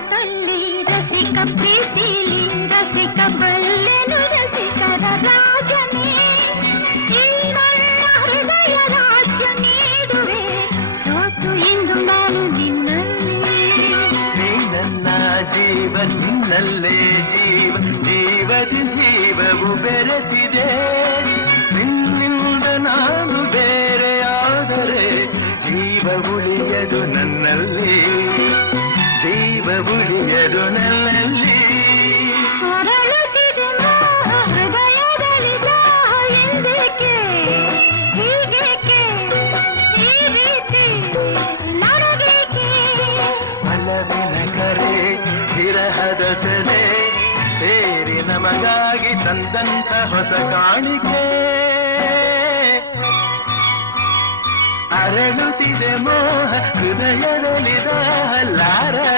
ಮಾತಲ್ಲಿ ರಸಿಕ ಪ್ರೀತಿಲಿ ರಸಿಕ ಬಲ್ಲೆನು ರಸಿಕರ ರಾಜನೇ ಈ ನನ್ನ ಹೃದಯ ರಾಜ್ಯ ನೀಡುವೆ ಸೋತು ಎಂದು ನಾನು ನಿನ್ನಲ್ಲಿ ನೀ ನನ್ನ ಜೀವ ನಿನ್ನಲ್ಲೇ ಜೀವ ಜೀವದಿ ಜೀವವು ಬೆರೆತಿದೆ ನಿನ್ನಿಂದ ನಾನು ಬೇರೆಯಾದರೆ ಜೀವ ಉಳಿಯದು ನನ್ನಲ್ಲಿ ಜೀವ ಉಳಿಯದು ನನ್ನಲ್ಲಿ ಹೊರಳುತ್ತಿದೆ ಮೋಹ ಹೃದಯದಲ್ಲಿ ದಾಹ ಎಂದೇಕೆ ಹೀಗೇಕೆ ಈ ರೀತಿ ನನಗೇಕೆ ಮನವಿನ ಕರೆ ವಿರಹದ ಸೆಲೆ ಸೇರಿ ನಮಗಾಗಿ ತಂದಂತ ಹೊಸ ಕಾಣಿಕೆ ಅರಳುತ್ತಿದೆ ಮೋಹ ಹೃದಯದಲ್ಲಿ ಲಾರ